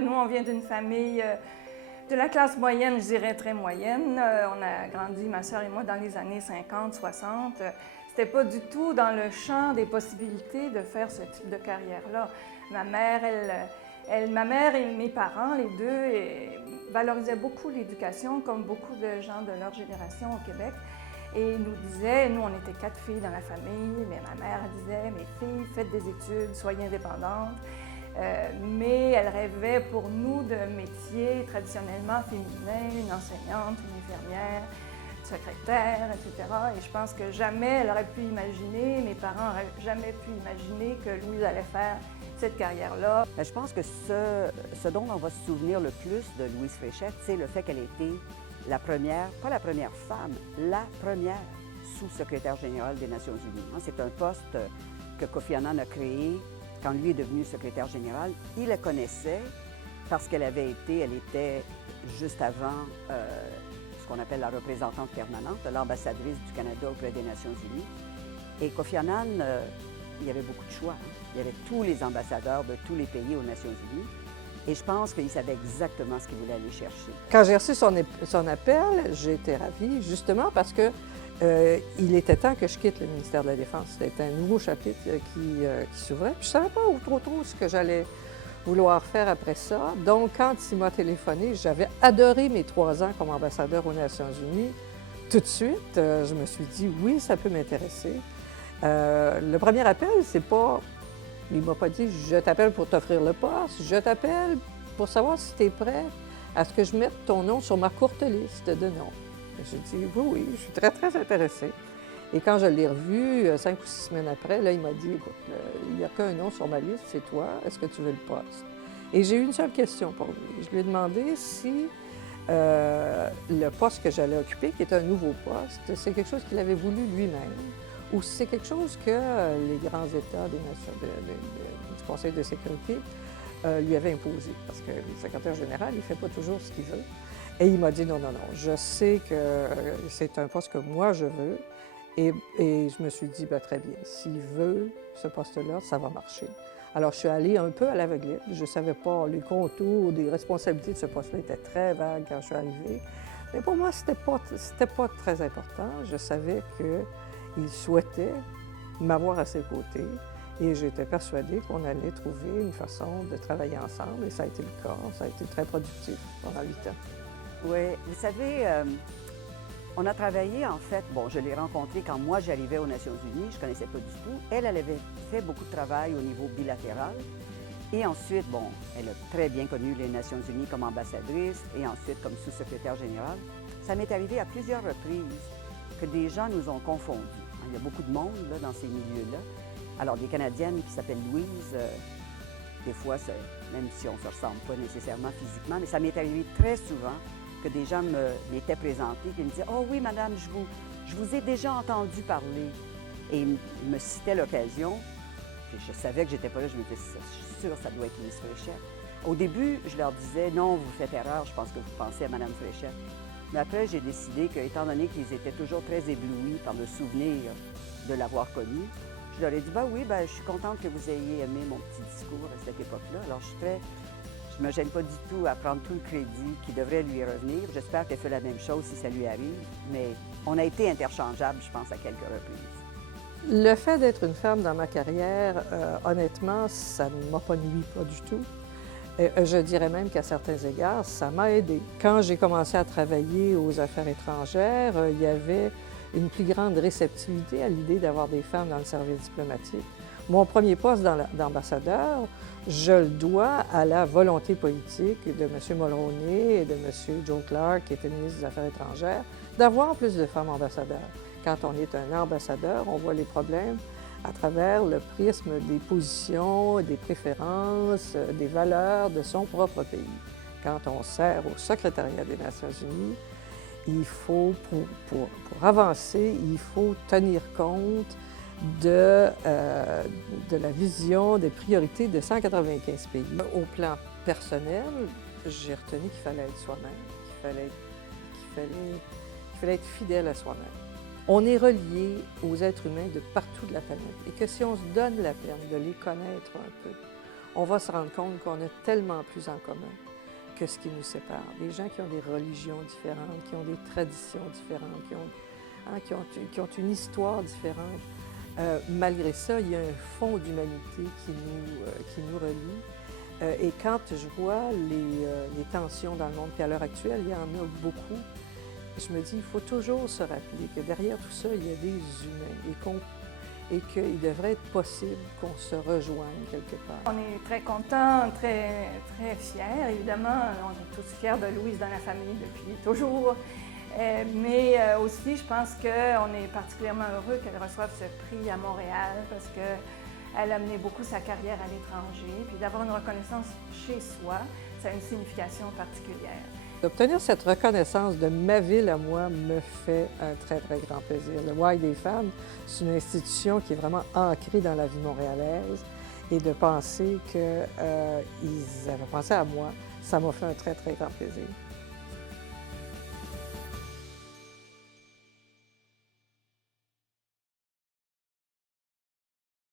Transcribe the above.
Nous, on vient d'une famille de la classe moyenne, je dirais très moyenne. On a grandi, ma sœur et moi, dans les années 50, 60. C'était pas du tout dans le champ des possibilités de faire ce type de carrière-là. Ma mère et mes parents, les deux, valorisaient beaucoup l'éducation, comme beaucoup de gens de leur génération au Québec. Et ils nous disaient, nous, on était 4 filles dans la famille, mais ma mère disait, mes filles, faites des études, soyez indépendantes. Mais elle rêvait pour nous de métiers traditionnellement féminins, une enseignante, une infirmière, secrétaire, etc. Et je pense que jamais elle aurait pu imaginer, mes parents n'auraient jamais pu imaginer que Louise allait faire cette carrière-là. Je pense que ce dont on va se souvenir le plus de Louise Fréchette, c'est le fait qu'elle ait été la première, pas la première femme, la première sous-secrétaire générale des Nations Unies. C'est un poste que Kofi Annan a créé quand lui est devenu secrétaire général. Il la connaissait parce qu'elle était juste avant ce qu'on appelle la représentante permanente, l'ambassadrice du Canada auprès des Nations Unies. Et Kofi Annan, il y avait beaucoup de choix. Il y avait tous les ambassadeurs de tous les pays aux Nations Unies. Et je pense qu'il savait exactement ce qu'il voulait aller chercher. Quand j'ai reçu son appel, j'ai été ravie, justement parce que il était temps que je quitte le ministère de la Défense. C'était un nouveau chapitre qui s'ouvrait. Puis je ne savais pas trop ce que j'allais vouloir faire après ça. Donc, quand il m'a téléphoné, j'avais adoré mes 3 ans comme ambassadeur aux Nations Unies. Tout de suite, je me suis dit, oui, ça peut m'intéresser. Le premier appel, c'est pas... Il ne m'a pas dit, je t'appelle pour t'offrir le poste, je t'appelle pour savoir si tu es prêt à ce que je mette ton nom sur ma courte liste de noms. J'ai dit, oui, je suis très, très intéressée. Et quand je l'ai revu, 5 ou 6 semaines après, là, il m'a dit, écoute, il n'y a qu'un nom sur ma liste, c'est toi, est-ce que tu veux le poste? Et j'ai eu une seule question pour lui. Je lui ai demandé si le poste que j'allais occuper, qui est un nouveau poste, c'est quelque chose qu'il avait voulu lui-même, ou si c'est quelque chose que les grands États des nations, du Conseil de sécurité lui avaient imposé. Parce que le secrétaire général, il ne fait pas toujours ce qu'il veut. Et il m'a dit, non, je sais que c'est un poste que moi, je veux. Et je me suis dit, bien, très bien, s'il veut ce poste-là, ça va marcher. Alors, je suis allée un peu à l'aveuglette. Je ne savais pas les contours des responsabilités de ce poste-là étaient très vagues quand je suis arrivée. Mais pour moi, c'était pas très important. Je savais qu'il souhaitait m'avoir à ses côtés. Et j'étais persuadée qu'on allait trouver une façon de travailler ensemble. Et ça a été le cas. Ça a été très productif pendant 8 ans. Oui, vous savez, on a travaillé, en fait, bon, je l'ai rencontrée quand moi j'arrivais aux Nations Unies, je ne connaissais pas du tout. Elle avait fait beaucoup de travail au niveau bilatéral. Et ensuite, bon, elle a très bien connu les Nations Unies comme ambassadrice et ensuite comme sous-secrétaire générale. Ça m'est arrivé à plusieurs reprises que des gens nous ont confondus. Il y a beaucoup de monde là, dans ces milieux-là. Alors, des Canadiennes qui s'appellent Louise, des fois, même si on ne se ressemble pas nécessairement physiquement, mais ça m'est arrivé très souvent que des gens m'étaient présentés, qui me disaient « Oh oui, madame, je vous ai déjà entendu parler. » Et ils me citaient l'occasion. Je savais que j'étais pas là, je me disais « Je suis sûre que ça doit être Louise Fréchette. » Au début, je leur disais « Non, vous faites erreur, je pense que vous pensez à madame Fréchette. » Mais après, j'ai décidé qu'étant donné qu'ils étaient toujours très éblouis par le souvenir de l'avoir connue, je leur ai dit « oui, je suis contente que vous ayez aimé mon petit discours à cette époque-là. » Alors, je ne me gêne pas du tout à prendre tout le crédit qui devrait lui revenir. J'espère qu'elle fait la même chose si ça lui arrive, mais on a été interchangeables, je pense, à quelques reprises. Le fait d'être une femme dans ma carrière, honnêtement, ça ne m'a pas nui, pas du tout. Je dirais même qu'à certains égards, ça m'a aidée. Quand j'ai commencé à travailler aux affaires étrangères, il y avait une plus grande réceptivité à l'idée d'avoir des femmes dans le service diplomatique. Mon premier poste d'ambassadeur, je le dois à la volonté politique de M. Mulroney et de M. Joe Clark, qui était ministre des Affaires étrangères, d'avoir plus de femmes ambassadeurs. Quand on est un ambassadeur, on voit les problèmes à travers le prisme des positions, des préférences, des valeurs de son propre pays. Quand on sert au secrétariat des Nations Unies, il faut, pour avancer, il faut tenir compte de la vision, des priorités de 195 pays. Au plan personnel, j'ai retenu qu'il fallait être soi-même, qu'il fallait être fidèle à soi-même. On est relié aux êtres humains de partout de la planète et que si on se donne la peine de les connaître un peu, on va se rendre compte qu'on a tellement plus en commun que ce qui nous sépare. Des gens qui ont des religions différentes, qui ont des traditions différentes, qui ont une histoire différente. Malgré ça, il y a un fond d'humanité qui nous relie. Et quand je vois les tensions dans le monde, puis à l'heure actuelle, il y en a beaucoup, je me dis, il faut toujours se rappeler que derrière tout ça, il y a des humains et qu'il devrait être possible qu'on se rejoigne quelque part. On est très contents, très, très fiers. Évidemment, on est tous fiers de Louise dans la famille depuis toujours. Mais aussi, je pense qu'on est particulièrement heureux qu'elle reçoive ce prix à Montréal parce qu'elle a mené beaucoup sa carrière à l'étranger. Puis d'avoir une reconnaissance chez soi, ça a une signification particulière. D'obtenir cette reconnaissance de ma ville à moi me fait un très, très grand plaisir. Le Y des femmes, c'est une institution qui est vraiment ancrée dans la vie montréalaise et de penser qu'ils avaient pensé à moi, ça m'a fait un très, très grand plaisir.